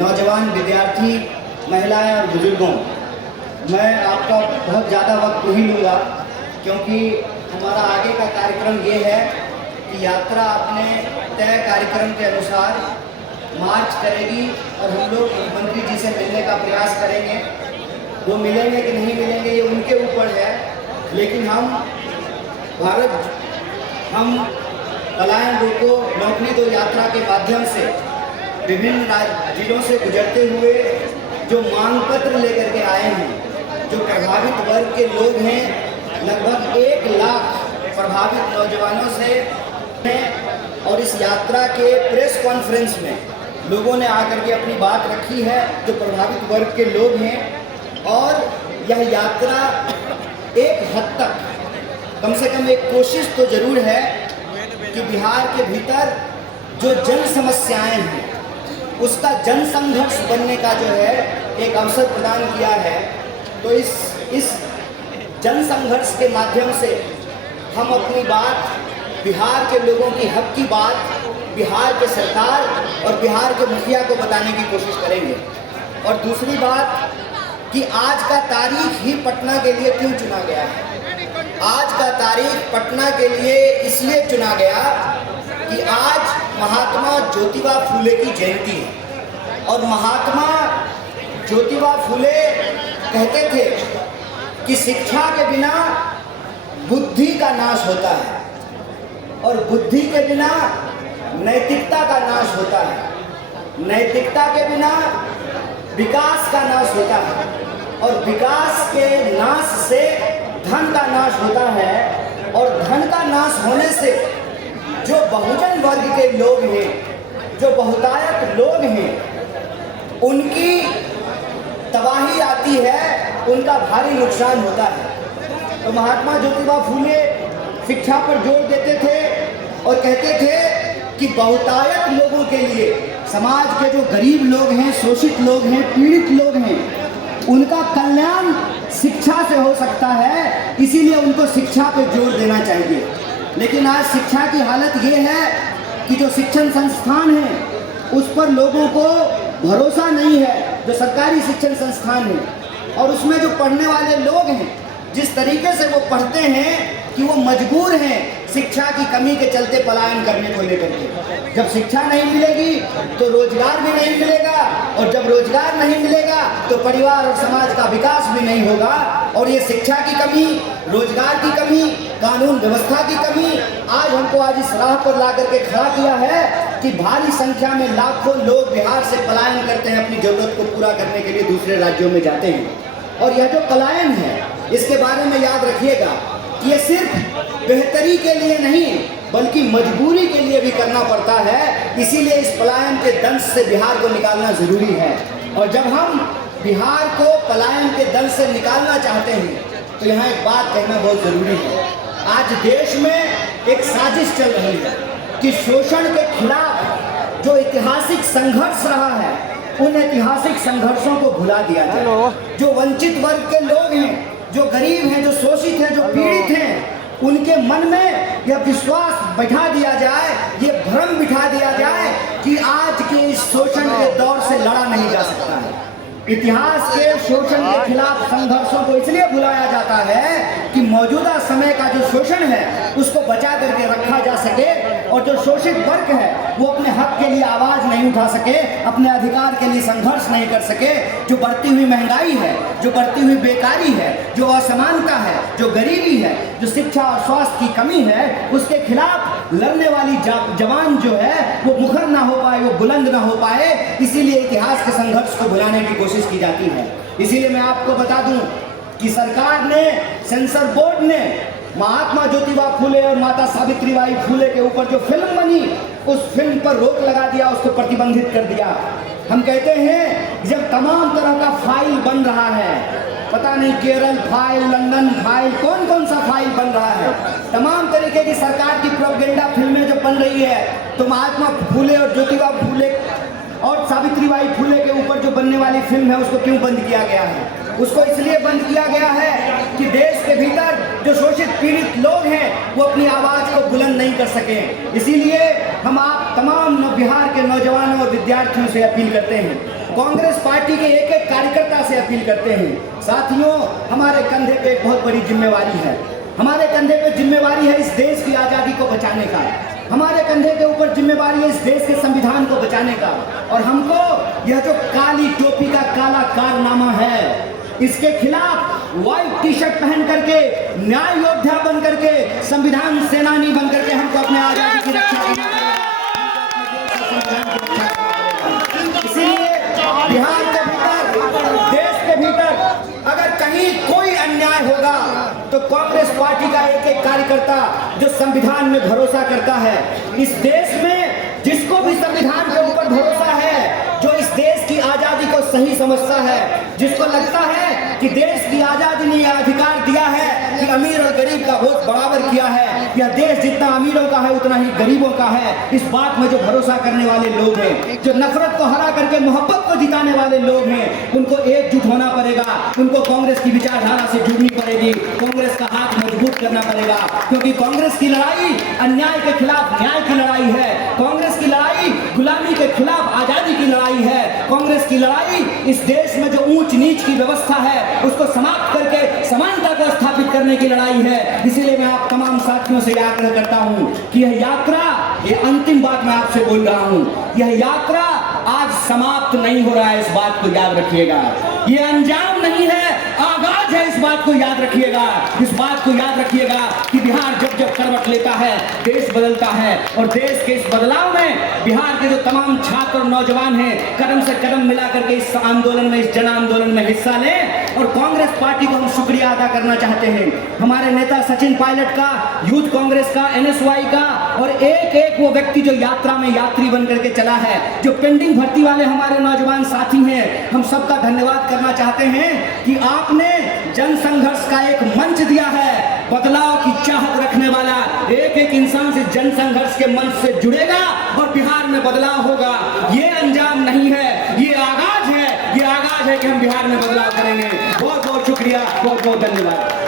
नौजवान विद्यार्थी, महिलाएं और बुजुर्गों, मैं आपका बहुत ज़्यादा वक्त नहीं लूँगा क्योंकि हमारा आगे का कार्यक्रम ये है कि यात्रा अपने तय कार्यक्रम के अनुसार मार्च करेगी और हम लोग मुख्यमंत्री जी से मिलने का प्रयास करेंगे। वो मिलेंगे कि नहीं मिलेंगे ये उनके ऊपर है, लेकिन हम पलायन रोको नौकरी दो यात्रा के माध्यम से विभिन्न जिलों से गुजरते हुए जो मांग पत्र लेकर के आए हैं, जो प्रभावित वर्ग के लोग हैं, लगभग 1 लाख प्रभावित नौजवानों से हैं और इस यात्रा के प्रेस कॉन्फ्रेंस में लोगों ने आकर के अपनी बात रखी है, जो प्रभावित वर्ग के लोग हैं। और यह यात्रा एक हद तक कम से कम एक कोशिश तो जरूर है कि बिहार के भीतर जो जन समस्याएं हैं उसका जन संघर्ष बनने का जो है एक अवसर प्रदान किया है। तो इस जन संघर्ष के माध्यम से हम अपनी बात, बिहार के लोगों की हक की बात बिहार के सरकार और बिहार के मुखिया को बताने की कोशिश करेंगे। और दूसरी बात कि आज का तारीख ही पटना के लिए क्यों चुना गया है। आज का तारीख पटना के लिए इसलिए चुना गया कि आज महात्मा ज्योतिबा फूले की जयंती है और महात्मा ज्योतिबा फूले कहते थे कि शिक्षा के बिना बुद्धि का नाश होता है और बुद्धि के बिना नैतिकता का नाश होता है, नैतिकता के बिना विकास का नाश होता है और विकास के नाश से धन का नाश होता है और धन का नाश होने से जो बहुजन वर्ग के लोग हैं, जो बहुतायत लोग हैं, उनकी तबाही आती है, उनका भारी नुकसान होता है। तो महात्मा ज्योतिबा फूले शिक्षा पर जोर देते थे और कहते थे कि बहुतायत लोगों के लिए, समाज के जो गरीब लोग हैं, शोषित लोग हैं, पीड़ित लोग हैं, उनका कल्याण शिक्षा से हो सकता है, इसीलिए उनको शिक्षा पे जोर देना चाहिए। लेकिन आज शिक्षा की हालत ये है कि जो शिक्षण संस्थान है उस पर लोगों को भरोसा नहीं है, जो सरकारी शिक्षण संस्थान है, और उसमें जो पढ़ने वाले लोग हैं जिस तरीके से वो पढ़ते हैं कि वो मजबूर हैं शिक्षा की कमी के चलते पलायन करने को लेकर के। जब शिक्षा नहीं मिलेगी तो रोजगार भी नहीं मिलेगा और जब रोजगार नहीं मिलेगा तो परिवार और समाज का विकास भी नहीं होगा। और ये शिक्षा की कमी, रोजगार की कमी, कानून व्यवस्था की कमी आज इस राह पर ला करके खड़ा किया है कि भारी संख्या में लाखों लोग बिहार से पलायन करते हैं, अपनी जरूरत को पूरा करने के लिए दूसरे राज्यों में जाते हैं। और यह जो पलायन है इसके बारे में याद रखिएगा, ये सिर्फ बेहतरी के लिए नहीं बल्कि मजबूरी के लिए भी करना पड़ता है। इसीलिए इस पलायन के दंश से बिहार को निकालना जरूरी है। और जब हम बिहार को पलायन के दंश से निकालना चाहते हैं तो यहाँ एक बात कहना बहुत जरूरी है। आज देश में एक साजिश चल रही है कि शोषण के खिलाफ जो ऐतिहासिक संघर्ष रहा है उन ऐतिहासिक संघर्षों को भुला दिया जाए। जो वंचित वर्ग के लोग हैं, जो गरीब हैं, जो शोषित हैं, जो पीड़ित हैं, उनके मन में यह विश्वास बैठा दिया जाए, ये भ्रम बिठा दिया जाए कि आज के इस शोषण के दौर से लड़ा नहीं जा सकता है। इतिहास के शोषण के खिलाफ संघर्षों को इसलिए बुलाया जाता है कि मौजूदा समय का जो शोषण है उसको बचा करके रखा जा सके और जो शोषित वर्ग है वो अपने हक के लिए आवाज नहीं उठा सके, अपने अधिकार के लिए संघर्ष नहीं कर सके। जो बढ़ती हुई महंगाई है, जो बढ़ती हुई बेकारी है, जो असमानता है, जो गरीबी है, जो शिक्षा और स्वास्थ्य की कमी है, उसके खिलाफ लड़ने वाली जवान जो है वो मुखर ना हो पाए, वो बुलंद ना हो पाए। इसीलिए इतिहास के संघर्ष को भुलाने की कोशिश की जाती है। इसीलिए मैं आपको बता दूं कि सरकार ने, सेंसर बोर्ड ने महात्मा ज्योतिबा फूले और माता सावित्रीबाई फूले के ऊपर जो फिल्म बनी उस फिल्म पर रोक लगा दिया, उसको प्रतिबंधित कर दिया। हम कहते हैं जब तमाम तरह का फाइल बन रहा है, पता नहीं केरल फाइल, लंदन फाइल, कौन कौन सा फाइल बन रहा है, तमाम तरीके की सरकार की प्रोपेगेंडा फिल्में जब बन रही है तो महात्मा फूले और ज्योतिबा फूले और सावित्रीबाई फूले के ऊपर जो बनने वाली फिल्म है उसको क्यों बंद किया गया है? उसको इसलिए बंद किया गया है कि देश के भीतर जो शोषित पीड़ित लोग हैं वो अपनी आवाज को बुलंद नहीं कर सके। इसीलिए हम आप तमाम बिहार के नौजवानों और विद्यार्थियों से अपील करते हैं, कांग्रेस पार्टी के एक एक कार्यकर्ता से अपील करते हैं, साथियों हमारे कंधे पे एक बहुत बड़ी जिम्मेवारी है। हमारे कंधे पे जिम्मेवारी है इस देश की आज़ादी को बचाने का। हमारे कंधे के ऊपर जिम्मेवारी है इस देश के संविधान को बचाने का। और हमको यह जो काली टोपी का काला कारनामा है, इसके खिलाफ व्हाइट टी शर्ट पहन करके, न्याय योद्धा बन करके, संविधान सेनानी बन करके हमको अपने आज़ादी की रक्षा करना पड़ेगा। इसीलिए बिहार के भीतर, देश के भीतर अगर कहीं कोई अन्याय होगा तो कांग्रेस पार्टी का एक एक कार्यकर्ता जो संविधान में भरोसा करता है, इस देश में जिसको भी संविधान के ऊपर भरोसा है, जो इस देश की आजादी को सही समझता है, जिसको लगता है कि देश की आजादी ने यह अधिकार दिया है कि अमीर और गरीब का वोट बराबर किया है, यह देश जितना अमीरों का है उतना ही गरीबों का है, इस बात में जो भरोसा करने वाले लोग हैं, जो नफरत को हरा करके मोहब्बत को जिताने वाले लोग हैं, उनको एकजुट होना पड़ेगा। उनको कांग्रेस की विचारधारा से जुड़नी पड़ेगी, कांग्रेस का हाथ मजबूत करना पड़ेगा, क्योंकि कांग्रेस की लड़ाई अन्याय के खिलाफ न्याय की लड़ाई है। कांग्रेस की लड़ाई गुलामी के खिलाफ आजादी की लड़ाई है। कांग्रेस की लड़ाई इस देश में जो ऊंच नीच की व्यवस्था है उसको समाप्त करके समानता को स्थापित करने की लड़ाई है। इसीलिए मैं आप तमाम साथियों से आग्रह करता हूं कि यह यात्रा, ये अंतिम बात मैं आपसे बोल रहा हूं, यह यात्रा आज समाप्त नहीं हो रहा है, इस बात को याद रखिएगा। ये अंजाम नहीं है, आगाज है, इस बात को याद रखिएगा। इस बात को याद रखिएगा कि बिहार जब जब करवट लेता है देश बदलता है, और देश के इस बदलाव में बिहार के जो तमाम छात्र और नौजवान हैं कदम से कदम मिला करके इस आंदोलन में, इस जन आंदोलन में हिस्सा लें। और कांग्रेस पार्टी को हम शुक्रिया अदा करना चाहते हैं, हमारे नेता सचिन पायलट का, यूथ कांग्रेस का, NSY का, और एक एक वो व्यक्ति जो यात्रा में यात्री बन करके चला है, जो पेंडिंग भर्ती वाले हमारे नौजवान साथी हैं, हम सबका धन्यवाद करना चाहते हैं कि आपने जन संघर्ष का एक मंच दिया है। बदलाव की चाहत रखने वाला एक एक इंसान से जन संघर्ष के मंच से जुड़ेगा और बिहार में बदलाव होगा। ये अंजाम नहीं है, ये आगाज है, ये आगाज है कि हम बिहार में बदलाव करेंगे। बहुत बहुत शुक्रिया, बहुत बहुत धन्यवाद।